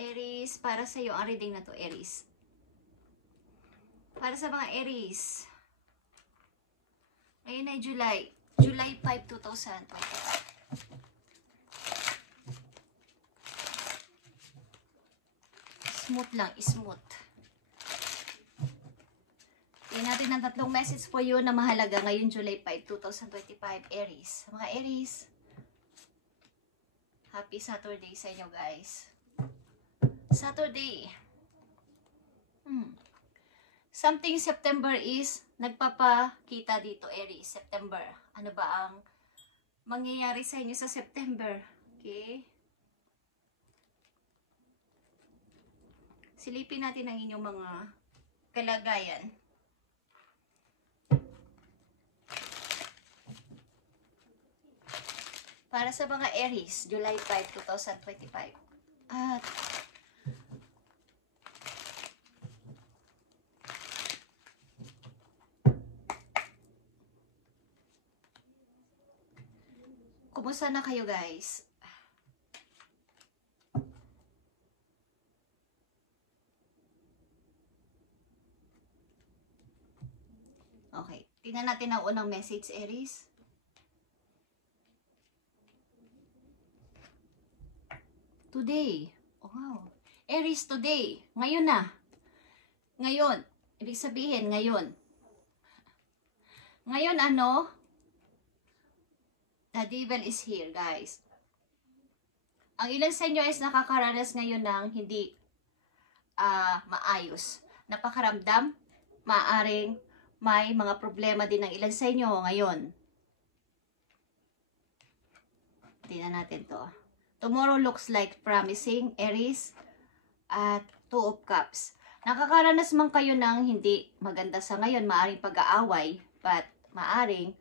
Aries, para sa iyo ang reading na to, Aries. Para sa mga Aries. Ngayon ay July 5, 2025. Smooth lang, smooth. Tingnan natin ang tatlong message po yun na mahalaga ngayon July 5, 2025, Aries. Mga Aries, happy Saturday sa inyo, guys. Saturday. Something September is nagpapakita dito, Aries. September. Ano ba ang mangyayari sa inyo sa September? Okay? Silipin natin ang inyong mga kalagayan. Para sa mga Aries, July 5, 2025. At kumusta na kayo, guys? Okay. Tingnan natin ang unang message, Aries. Today. Wow. Aries, today. Ngayon na. Ngayon. Ibig sabihin, ngayon. Ngayon, ano? The devil is here, guys. Ang ilan sa inyo is nakakaranas ngayon ng hindi maayos. Napakaramdam, maaring may mga problema din ng ilan sa inyo ngayon. Tingnan natin to. Tomorrow looks like promising, Aries. At 2 of Cups. Nakakaranas man kayo ng hindi maganda sa ngayon, maaring pag-aaway, but maaring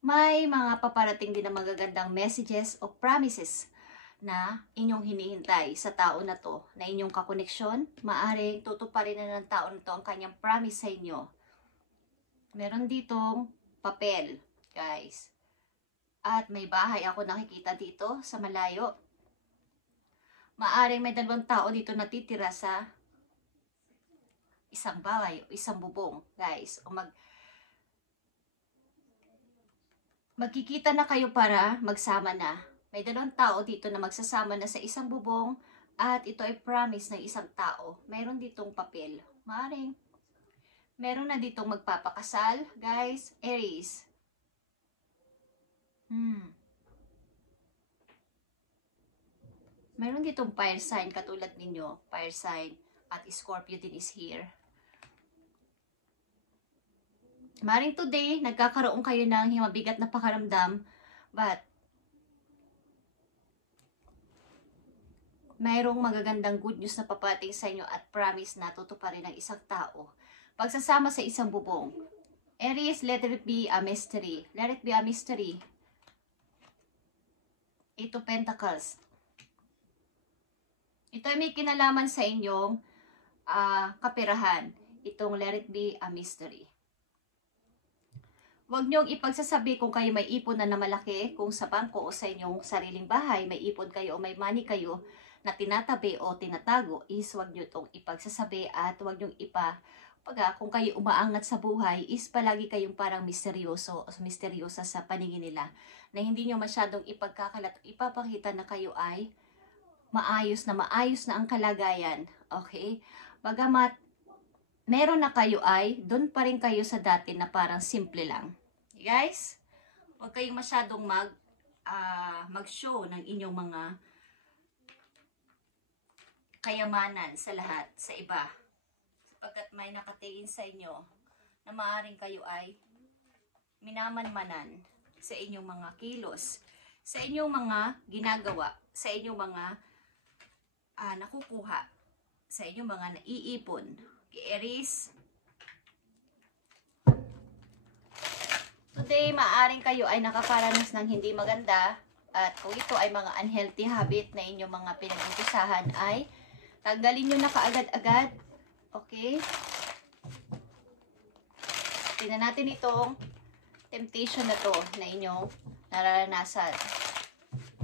may mga paparating din na magagandang messages o promises na inyong hinihintay sa tao na to, na inyong kakoneksyon. Maaring tutuparin na ng tao na to ang kanyang promise sa inyo. Meron ditong papel, guys. At may bahay ako nakikita dito sa malayo. Maaring may 2 tao dito natitira sa isang bahay o isang bubong, guys. O magkikita na kayo para magsama na. May 2 tao dito na magsasama na sa isang bubong at ito ay promise ng isang tao. Mayroon ditong papel. Maaring meron na ditong magpapakasal, guys. Aries. Meron ditong fire sign katulad ninyo. Fire sign at Scorpio din is here. Maring today, nagkakaroon kayo ng mabigat na pakaramdam, but mayroong magagandang good news na papating sa inyo at promise na tutuparin ng isang tao. Pagsasama sa isang bubong. Aries, let it be a mystery. Let it be a mystery. 8 of Pentacles. Ito ay may kinalaman sa inyong kaperahan. Itong let it be a mystery. Huwag niyong ipagsasabi kung kayo may ipon na malaki, kung sa bangko o sa inyong sariling bahay, may ipon kayo o may money kayo na tinatabi o tinatago, is huwag niyo itong ipagsasabi at huwag niyong kung kayo umaangat sa buhay, is palagi kayong parang misteryoso o misteryosa sa paningin nila, na hindi niyo masyadong ipagkakalat, ipapakita na kayo ay maayos na ang kalagayan. Okay? Bagamat meron na kayo ay, doon pa rin kayo sa dati na parang simple lang. Guys, huwag kayong masyadong mag-show ng inyong mga kayamanan sa lahat, sa iba. Sapagkat may nakatingin sa inyo na maaaring kayo ay minamanmanan sa inyong mga kilos, sa inyong mga ginagawa, sa inyong mga nakukuha, sa inyong mga naiipon. Aries, today maaring kayo ay nakakaranas ng hindi maganda, at kung ito ay mga unhealthy habit na inyong mga pinag-umpisahan, ay tanggalin nyo na kaagad-agad. Okay? Tingnan natin itong temptation na to na inyong nararanasan.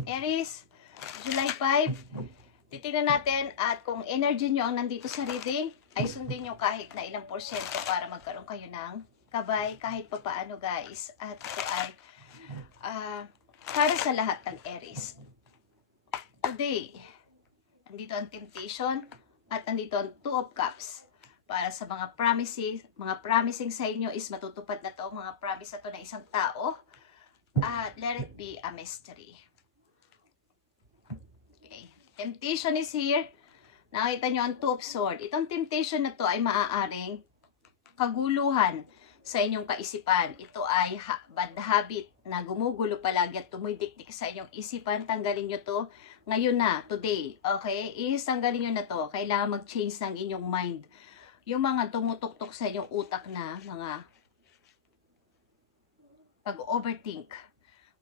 Aries, July 5, Titingnan natin at kung energy nyo ang nandito sa reading, ay sundin nyo kahit na ilang porsyento para magkaroon kayo ng kabay kahit pa paano guys. At ito ay para sa lahat ng Aries. Today, andito ang temptation at andito ang Two of Cups. Para sa mga promising sa inyo is matutupad na to, mga promise na to ng isang tao. At let it be a mystery. Okay. Temptation is here. Nakita nyo ang Two of Swords. Itong temptation na to ay maaaring kaguluhan sa inyong kaisipan. Ito ay bad habit na gumugulo palagi at tumidikdik sa inyong isipan. Tanggalin nyo to ngayon na, today. Okay? Tanggalin nyo na to. Kailangan mag-change ng inyong mind. Yung mga tumutuktok sa inyong utak na mga pag-overthink.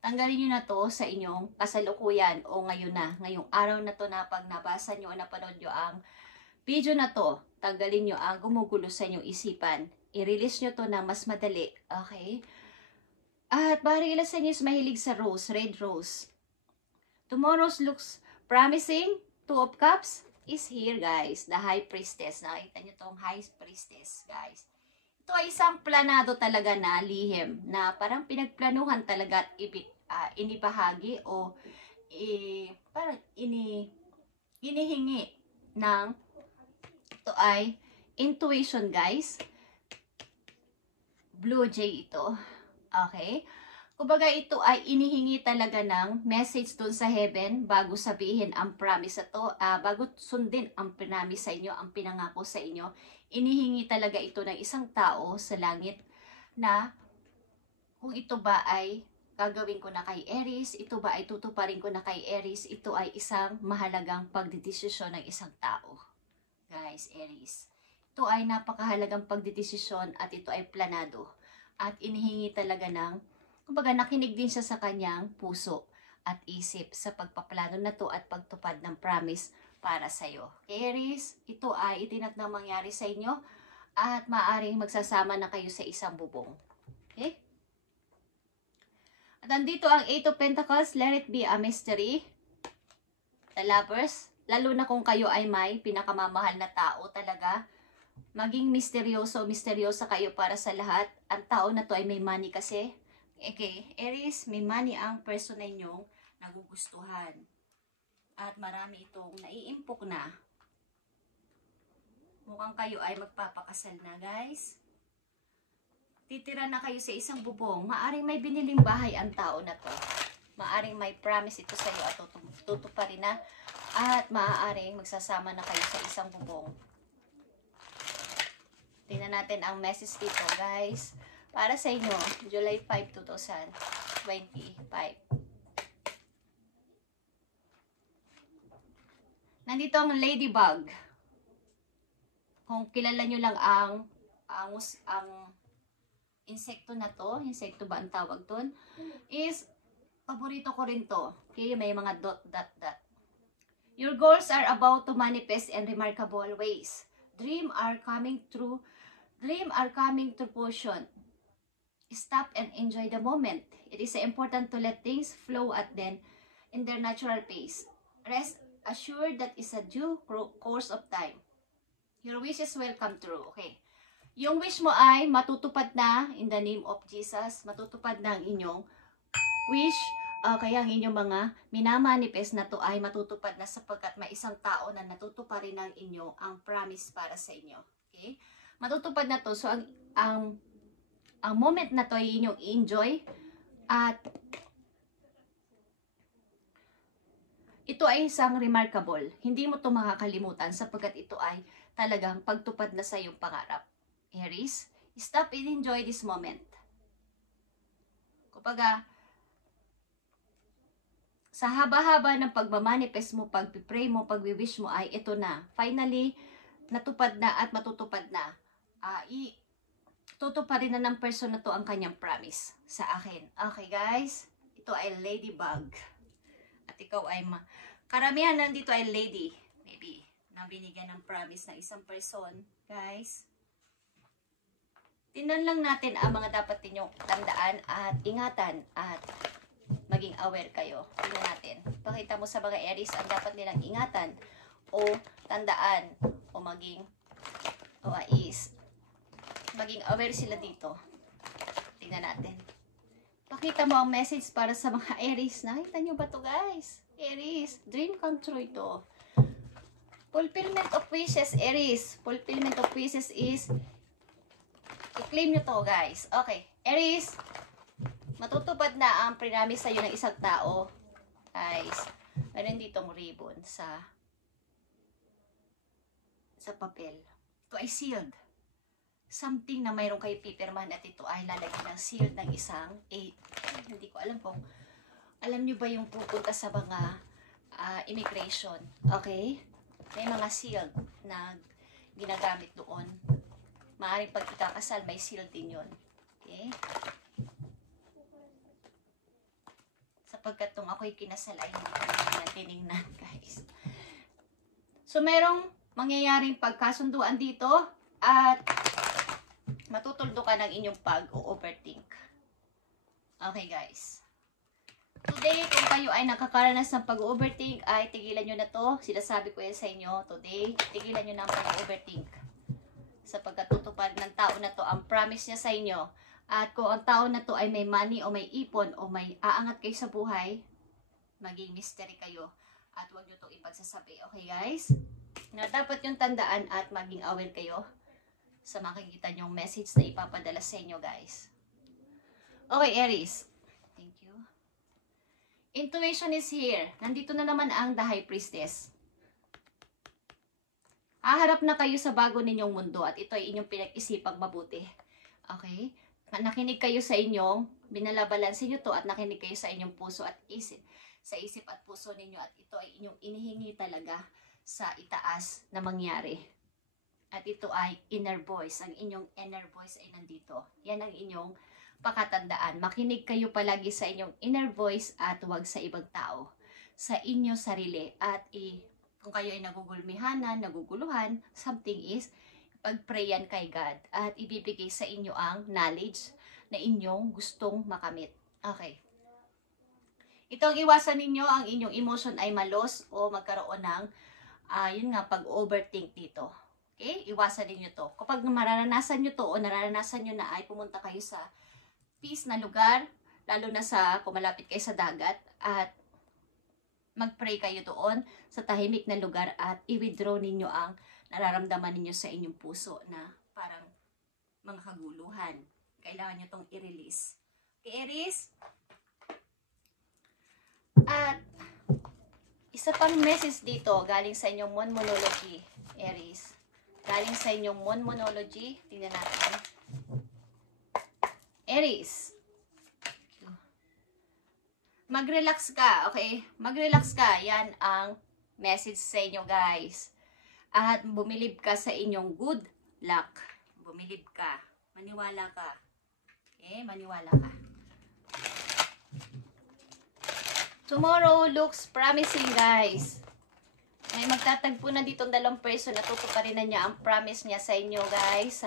Tanggalin nyo na to sa inyong kasalukuyan o ngayon na. Ngayong araw na to na pag nabasa nyo o napanood nyo ang video na to, tanggalin nyo ang gumugulo sa inyong isipan. I-release nyo to na mas madali. Okay? At bari ilan sa inyo is mahilig sa rose, red rose. Tomorrow's looks promising. Two of Cups is here guys. The High Priestess. Nakita nyo tong High Priestess guys. Ito ay isang planado talaga na lihim na parang pinagplanuhan talaga at inibahagi o parang inihingi ng ito ay intuition guys. Blue Jay ito. Okay? Kumbaga ito ay inihingi talaga ng message dun sa heaven bago sabihin ang promise na to, bago sundin ang promise sa inyo, ang pinangako sa inyo. Inihingi talaga ito ng isang tao sa langit na kung ito ba ay gagawin ko na kay Aries, ito ba ay tutuparin ko na kay Aries, ito ay isang mahalagang pagdidesisyon ng isang tao. Guys, Aries. Ito ay napakahalagang pagdidesisyon at ito ay planado. At inihingi talaga ng, kumbaga nakinig din siya sa kanyang puso at isip sa pagpaplano na to at pagtupad ng promise para sa'yo. Aries, ito ay itinakdang mangyari sa inyo at maaaring magsasama na kayo sa isang bubong. Okay? At andito ang Eight of Pentacles, let it be a mystery. The Lovers, lalo na kung kayo ay may pinakamamahal na tao talaga. Maging misteryosa kayo para sa lahat. Ang tao na to ay may money kasi. Okay, Aries, may money ang person na inyong nagugustuhan. At marami itong naiimpok na. Mukhang kayo ay magpapakasal na guys. Titira na kayo sa isang bubong. Maaring may biniling bahay ang tao na to. Maaring may promise ito sa iyo at tutuparin na. At maaaring magsasama na kayo sa isang bubong. Tingnan natin ang message dito guys. Para sa inyo, July 5, 2025. Nandito ang ladybug. Kung kilala nyo lang ang insekto na to, insekto ba ang tawag doon, is paborito ko rin to. Okay, may mga dot. Your goals are about to manifest in remarkable ways. Dreams are coming to fruition. Stop and enjoy the moment. It is important to let things flow in their natural pace. Rest assured that is a due course of time. Your wishes will come true. Okay. Yung wish mo ay matutupad na in the name of Jesus. Matutupad na ang inyong wish. Kaya ang inyong mga minamanifest na to ay matutupad na sapagkat may isang tao na natutuparin ng inyo ang promise para sa inyo. Okay? Matutupad na to. So, ang moment na to ay inyong enjoy at ito ay isang remarkable. Hindi mo to makakalimutan sapagkat ito ay talagang pagtupad na sa iyong pangarap. Aries, stop and enjoy this moment. Kumbaga, sa haba-haba ng pagmamanifest mo, pagpipray mo, pagwiwish mo ay ito na. Finally, natupad na at matutupad na. Tutuparin na ng person na to ang kanyang promise sa akin. Okay guys, ito ay ladybug. At ikaw ay karamihan nandito ay lady. Maybe, na binigyan ng promise ng isang person. Guys, tingnan lang natin ang mga dapat ninyong tandaan at ingatan at maging aware kayo. Tingnan natin. Pakita mo sa mga Aries ang dapat nilang ingatan o tandaan o maging aware sila dito. Tingnan natin. Pakita mo ang message para sa mga Aries. Nakita nyo ba to guys? Aries, dream come true ito. Fulfillment of wishes, Aries. Fulfillment of wishes is i-claim nyo to guys. Okay, Aries, matutupad na ang promise sa'yo ng isang tao. Guys, meron ditong ribbon sa papel. Ito ay sealed. Something na mayroon kayo pipirmahan at ito ay lalagyan ng sealed ng isang hindi ko alam kung alam nyo ba yung pupunta sa mga immigration. Okay? May mga sealed na ginagamit doon. Maaaring pag ikakasal, may sealed din yun. Okay? Sapagkat nung ako'y kinasal ay hindi ko na tinignan, guys. So, merong mangyayaring pagkasunduan dito at matutuldo ka ng inyong pag-overthink. Okay, guys. Today, kung kayo ay nakakaranas ng pag-overthink, ay tigilan nyo na to. Sinasabi ko yan sa inyo. Today, tigilan nyo na ang pag-overthink. Sapagkat tutupad ng tao na to ang promise niya sa inyo. At kung ang tao na to ay may money o may ipon o may aangat kayo sa buhay, maging mystery kayo. At huwag nyo itong ipagsasabi. Okay, guys? Na dapat yung tandaan at maging aware kayo sa makikita nyong message na ipapadala sa inyo, guys. Okay, Aries. Thank you. Intuition is here. Nandito na naman ang The High Priestess. Haharap na kayo sa bago ninyong mundo at ito ay inyong pinag-isipang mabuti. Okay? Nakinig kayo sa inyong, binalabalansin nyo to at nakinig kayo sa inyong puso at isip. Sa isip at puso ninyo at ito ay inyong inihingi talaga sa itaas na mangyari. At ito ay inner voice. Ang inyong inner voice ay nandito. Yan ang inyong pakatandaan. Makinig kayo palagi sa inyong inner voice at huwag sa ibang tao. Sa inyo sarili. At kung kayo ay nagugulmihanan, naguguluhan, something is pagprayan kay God. At ibibigay sa inyo ang knowledge na inyong gustong makamit. Okay. Ito ang iwasan ninyo, ang inyong emotion ay malos o magkaroon ng yun nga, pag-overthink dito. Okay? Iwasan ninyo to. Kapag mararanasan nyo to o nararanasan nyo na ay pumunta kayo sa peace na lugar, lalo na sa kumalapit kayo sa dagat at mag-pray kayo doon sa tahimik na lugar at i-withdraw ninyo ang nararamdaman ninyo sa inyong puso na parang mga kaguluhan. Kailangan nyo itong i-release. Okay, Aries? At isa pang message dito galing sa inyong Monology, Aries. Galing sa inyong Monology. Tingnan natin. Aries. Mag-relax ka, okay? Mag-relax ka. Yan ang message sa inyo, guys. At bumilib ka sa inyong good luck. Bumilib ka. Maniwala ka. Okay? Maniwala ka. Tomorrow looks promising, guys. May magtatagpo na ditong dalawang person na tutuparin na niya ang promise niya sa inyo, guys.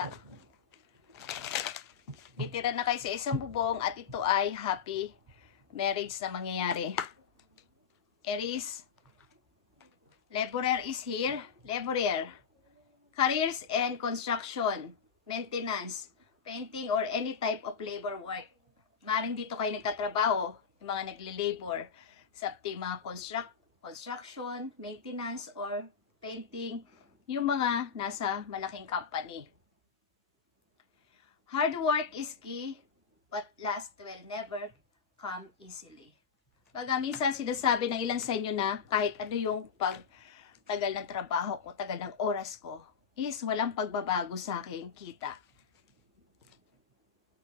Titira na kayo sa isang bubong at ito ay happy marriage na mangyayari. Aries, laborer is here. Laborer. Careers and construction, maintenance, painting or any type of labor work. Maring dito kayo nagtatrabaho, yung mga nagle-labor sa mga construction, maintenance, or painting, yung mga nasa malaking company. Hard work is key, but last will never come easily. Pag minsan sinasabi ng ilan sa inyo na kahit ano yung pagtagal ng trabaho ko, tagal ng oras ko, is walang pagbabago sa aking kita.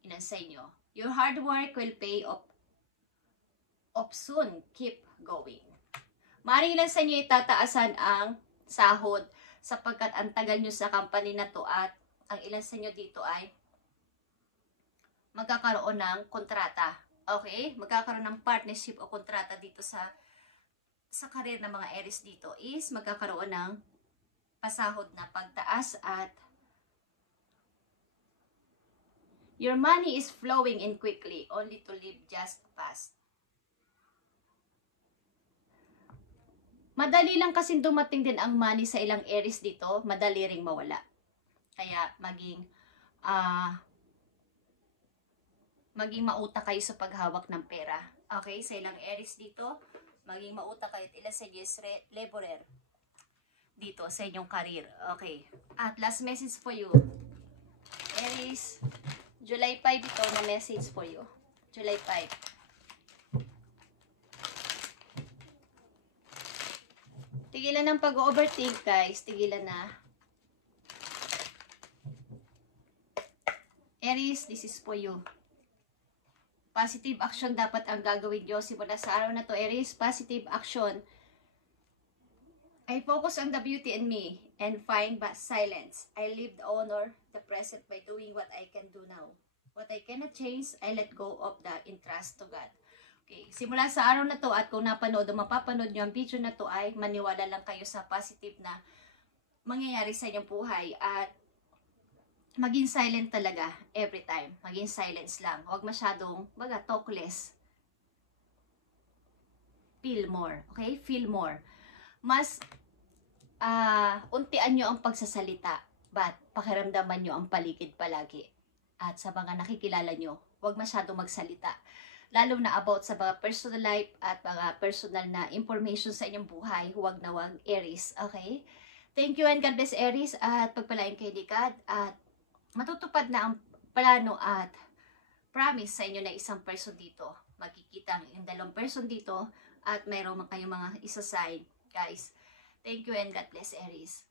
Ilan sa inyo, your hard work will pay off soon. Keep going. Maaaring ilan sa inyo itataasan ang sahod sapagkat ang tagal nyo sa company na to at ang ilan sa inyo dito ay magkakaroon ng kontrata. Okay? Magkakaroon ng partnership o kontrata dito sa career ng mga Aries dito is magkakaroon ng pasahod na pagtaas at your money is flowing in quickly only to live just fast. Madali lang kasing dumating din ang money sa ilang Aries dito, madali ring mawala. Kaya maging mauta kayo sa paghawak ng pera. Okay, sa ilang Aries dito, maging mauta kayo at ilang Sagittarius laborer dito sa inyong career. Okay. At last message for you. Aries, July 5 ito na message for you. July 5. Tigilan ng pag-overthink, guys. Tigilan na. Aries, this is for you. Positive action dapat ang gagawin nyo simula sa araw na to, Aries. Positive action. I focus on the beauty in me and find silence. I live the honor, the present by doing what I can do now. What I cannot change, I let go of the entrust to God. Okay, simula sa araw na to at kung napanood o mapapanood nyo ang video na to ay maniwala lang kayo sa positive na mangyayari sa inyong buhay at maging silent talaga every time. Maging silence lang. Huwag masyadong talk less. Feel more. Okay? Feel more. Mas untian nyo ang pagsasalita but pakiramdaman nyo ang paligid palagi. At sa mga nakikilala nyo, huwag masyadong magsalita. Lalo na about sa mga personal life at mga personal na information sa inyong buhay, huwag na huwag, Aries. Okay? Thank you and God bless, Aries. At pagpalain kay Dikad at matutupad na ang plano at promise sa inyo na isang person dito. Magkikita yung dalawang person dito at mayroon kayong mga isa-sign. Guys, thank you and God bless, Aries.